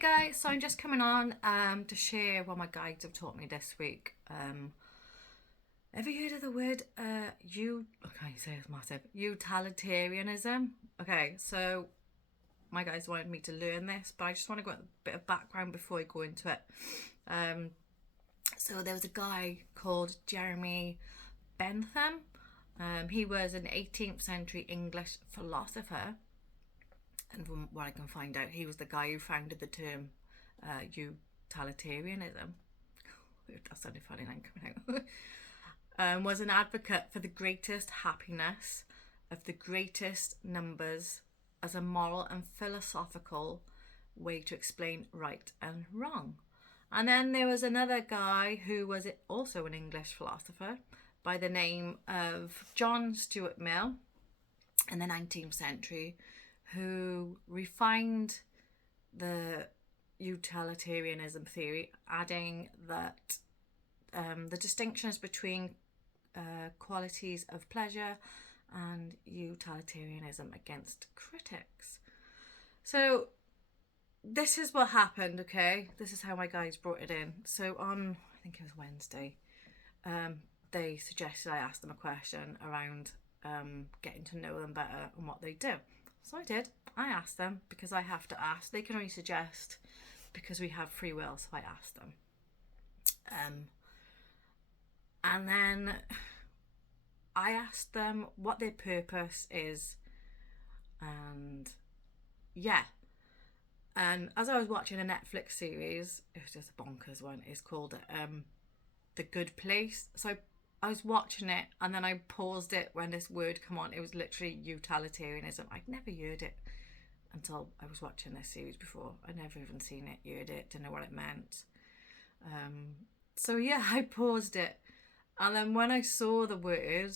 guys, so I'm just coming on to share what my guides have taught me this week. Have you heard of the word okay, say it's massive, utilitarianism? Okay, so my guys wanted me to learn this, but I just want to go a bit of background before I go into it. So there was a guy called Jeremy Bentham. He was an 18th century English philosopher, and from what I can find out, he was the guy who founded the term utilitarianism. That sounded funny then coming out. Was an advocate for the greatest happiness of the greatest numbers as a moral and philosophical way to explain right and wrong. And then there was another guy who was also an English philosopher by the name of John Stuart Mill in the 19th century, who refined the utilitarianism theory, adding that the distinctions between qualities of pleasure and utilitarianism against critics. So this is what happened, okay? This is how my guys brought it in. So on, I think it was Wednesday, they suggested I ask them a question around getting to know them better and what they do. So I did. I asked them because I have to ask. They can only suggest because we have free will, so I asked them. And then I asked them what their purpose is, and yeah. And as I was watching a Netflix series, it was just a bonkers one, it's called The Good Place. So I was watching it and then I paused it when this word came on. It was literally utilitarianism. I'd never heard it until I was watching this series before. I'd never even seen it, heard it, didn't know what it meant. So yeah, I paused it. And then when I saw the word,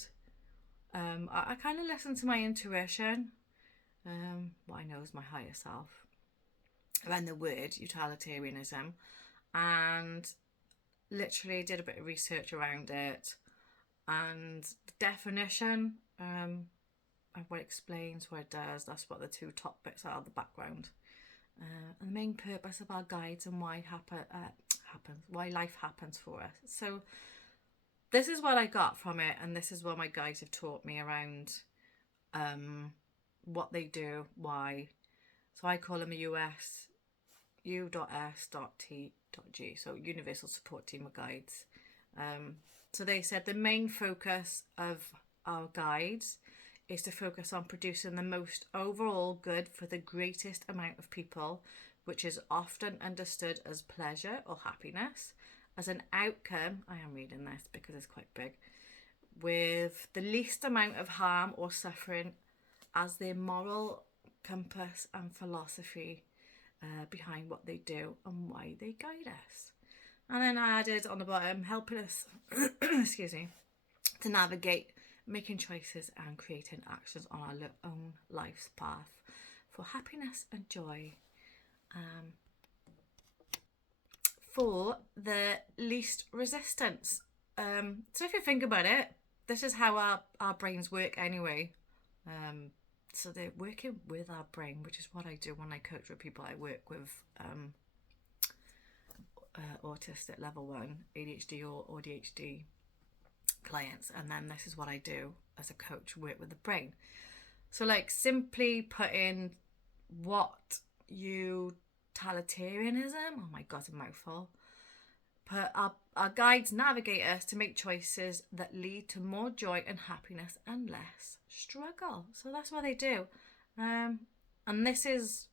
I kind of listened to my intuition, what I know is my higher self, around the word utilitarianism, and literally did a bit of research around it. And the definition, what it explains, what it does, that's what the two top bits are, the background. And the main purpose of our guides and why why life happens for us. So this is what I got from it, and this is what my guides have taught me around what they do, why. So I call them the U.S.T.G, so Universal Support Team of Guides. So they said the main focus of our guides is to focus on producing the most overall good for the greatest amount of people, which is often understood as pleasure or happiness, as an outcome, I am reading this because it's quite big, with the least amount of harm or suffering as their moral compass and philosophy behind what they do and why they guide us. And then I added on the bottom, helping us excuse me, to navigate making choices and creating actions on our own life's path for happiness and joy, for the least resistance. So if you think about it, this is how our brains work anyway. So they're working with our brain, which is what I do when I coach with people. I work with autistic level 1 ADHD or AuDHD clients, and then this is what I do as a coach, work with the brain. So like simply putting what utilitarianism, oh my god, a mouthful, but our guides navigate us to make choices that lead to more joy and happiness and less struggle. So that's what they do, and this is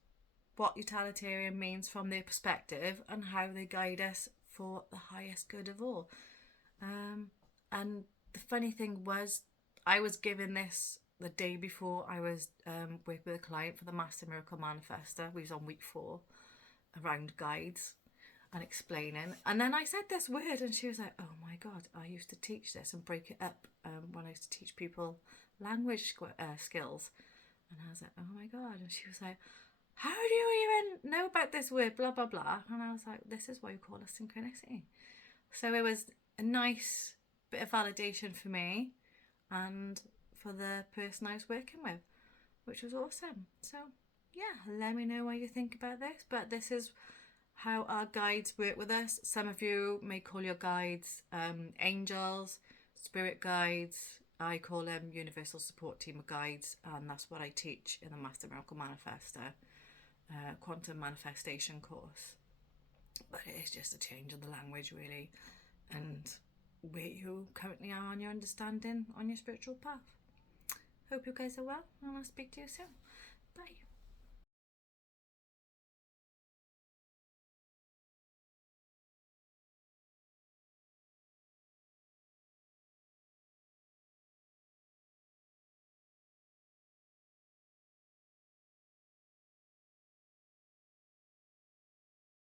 what utilitarian means from their perspective and how they guide us for the highest good of all. And the funny thing was, I was given this the day before I was working with a client for the Master Miracle Manifester. We was on week 4 around guides and explaining, and then I said this word and she was like, oh my god, I used to teach this and break it up when I used to teach people language skills. And I was like, oh my god. And she was like, how do you even know about this word, blah blah blah? And I was like, this is why we call it synchronicity. So it was a nice bit of validation for me and for the person I was working with, which was awesome. So yeah, let me know what you think about this. But this is how our guides work with us. Some of you may call your guides angels, spirit guides. I call them universal support team of guides, and that's what I teach in the Master Miracle Manifester quantum manifestation course. But it is just a change of the language, really, and where you currently are on your understanding on your spiritual path. Hope you guys are well, and I'll speak to you soon. Bye.